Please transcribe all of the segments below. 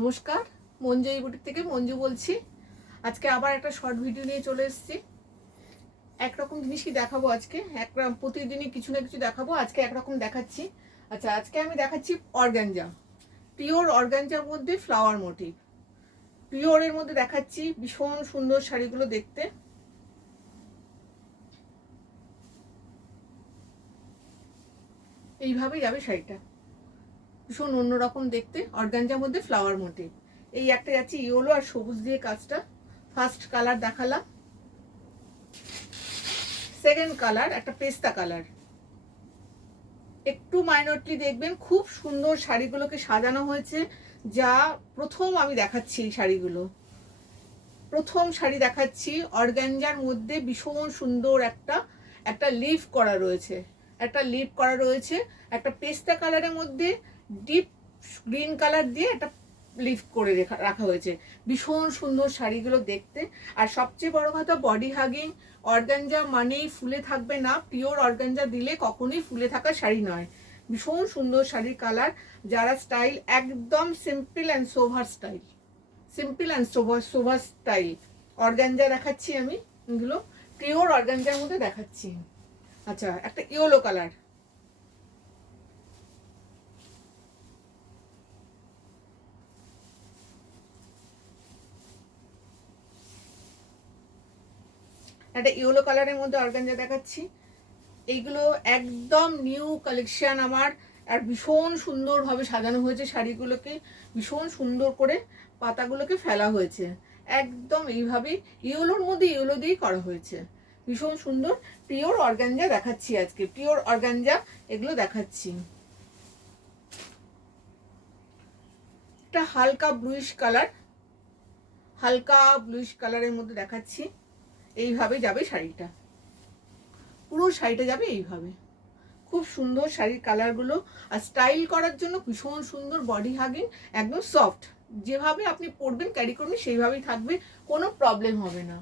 নমস্কার, মঞ্জুই বুটিক থেকে মঞ্জু বলছি। আজকে আবার একটা শর্ট ভিডিও নিয়ে চলে এসেছি। একরকম জিনিসই দেখাবো আজকে। প্রতিদিনই কিছু না কিছু দেখাবো, আজকে একরকম দেখাচ্ছি। আচ্ছা, আজকে আমি দেখাচ্ছি অর্গানজা, পিওর অর্গানজার মধ্যে ফ্লাওয়ার মোটিভ। পিওরের মধ্যে দেখাচ্ছি, ভীষণ সুন্দর শাড়িগুলো দেখতে। এইভাবেই যাবে শাড়িটা, ভীষণ অন্যরকম দেখতে, অর্গানজার মধ্যে ফ্লাওয়ার মোটিভ। এই একটা যাচ্ছে ইয়েলো আর সবুজ দিয়ে কাজটা। ফার্স্ট কালার দেখালাম, সেকেন্ড কালার একটা পেস্তা কালার। একটু মাইনরলি দেখবেন, খুব সুন্দর শাড়িগুলোকে সাজানো হয়েছে। যা প্রথম আমি দেখাচ্ছি এই শাড়িগুলো, প্রথম শাড়ি দেখাচ্ছি অর্গানজার মধ্যে ভীষণ সুন্দর একটা লিফ করা রয়েছে, একটা পেস্তা কালারের মধ্যে ডিপ গ্রিন কালার দিয়ে একটা লিফ করে রাখা হয়েছে। ভীষণ সুন্দর শাড়িগুলো দেখতে। আর সবচেয়ে বড় কথা, বডি হাগিং অর্গানজা মানেই ফুলে থাকবে না। পিওর অর্গানজা দিলে কখনোই ফুলে থাকা শাড়ি নয়। ভীষণ সুন্দর শাড়ির কালার। যারা স্টাইল একদম simple and sober style, sober style organza দেখাচ্ছি আমি। এগুলো পিওর অর্গানজার মধ্যে দেখাচ্ছি। আচ্ছা, একটা ইয়েলো কালার, একটা ইয়েলো কালারের মধ্যে অর্গানজা দেখাচ্ছি। এইগুলো একদম নিউ কালেকশন আমার। আর ভীষণ সুন্দরভাবে সাজানো হয়েছে শাড়িগুলোকে, ভীষণ সুন্দর করে পাতাগুলোকে ফেলা হয়েছে। একদম এইভাবেই ইয়েলোর মধ্যে ইয়েলো দিয়েই করা হয়েছে, ভীষণ সুন্দর। পিওর অর্গানজা দেখাচ্ছি আজকে, পিওর অর্গানজা এগুলো দেখাচ্ছি। একটা হালকা ব্লুইশ কালারের মধ্যে দেখাচ্ছি। এইভাবে যাবে শাড়িটা, পুরো শাড়িটা যাবে এইভাবে। খুব সুন্দর শাড়ির কালারগুলো। আর স্টাইল করার জন্য ভীষণ সুন্দর, বডি হাগিং, একদম সফট। যেভাবে আপনি পরবেন, ক্যারি করবেন, সেইভাবেই থাকবে, কোনো প্রবলেম হবে না।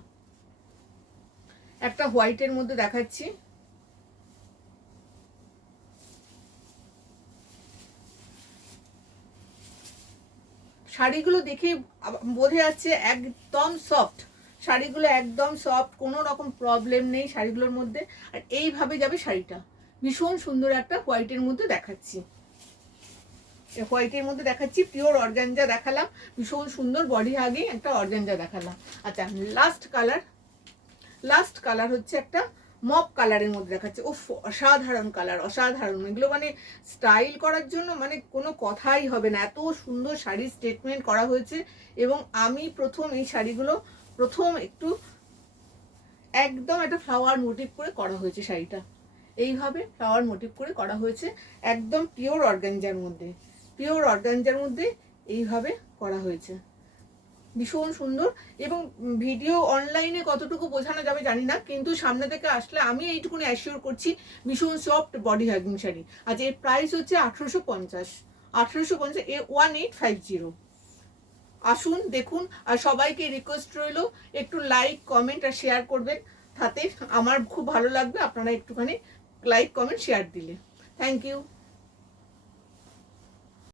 একটা হোয়াইটের মধ্যে দেখাচ্ছি। শাড়িগুলো দেখে বোঝা যাচ্ছে একদম সফট। শাড়িগুলো একদম সফট, কোনো রকম প্রবলেম নেই শাড়িগুলোর মধ্যে। আর এইভাবে যাবে শাড়িটা। ভীষণ সুন্দর একটা হোয়াইটের মধ্যে দেখাচ্ছি, পিওর অর্গানজা দেখালাম, ভীষণ সুন্দর বডি হাগিং একটা অর্গানজা দেখালাম। আচ্ছা, লাস্ট কালার হচ্ছে একটা মপ কালারের মধ্যে দেখাচ্ছে। ও অসাধারণ কালার, অসাধারণ। এগুলো মানে স্টাইল করার জন্য মানে কোনো কথাই হবে না, এত সুন্দর শাড়ির স্টেটমেন্ট করা হয়েছে। এবং আমি এই শাড়িগুলো একটু একদম একটা ফ্লাওয়ার মোটিভ করে করা হয়েছে শাড়িটা। এইভাবে ফ্লাওয়ার মোটিভ করে করা হয়েছে, একদম পিওর অর্গানজার মধ্যে এইভাবে করা হয়েছে, ভীষণ সুন্দর। এবং ভিডিও অনলাইনে কতটুকু বোঝানো যাবে জানি না, কিন্তু সামনে থেকে আসলে আমি এইটুকুনি অ্যাসিওর করছি, ভীষণ সফট বডি হাগিং শাড়ি। আজ এর প্রাইস হচ্ছে 1850, 1850 আসুন দেখুন। আর সবাইকে রিকোয়েস্ট রইল, একটু লাইক কমেন্ট আর শেয়ার করবেন, তাতে আমার খুব ভালো লাগবে আপনারা একটুখানি লাইক কমেন্ট শেয়ার দিলে। Thank you.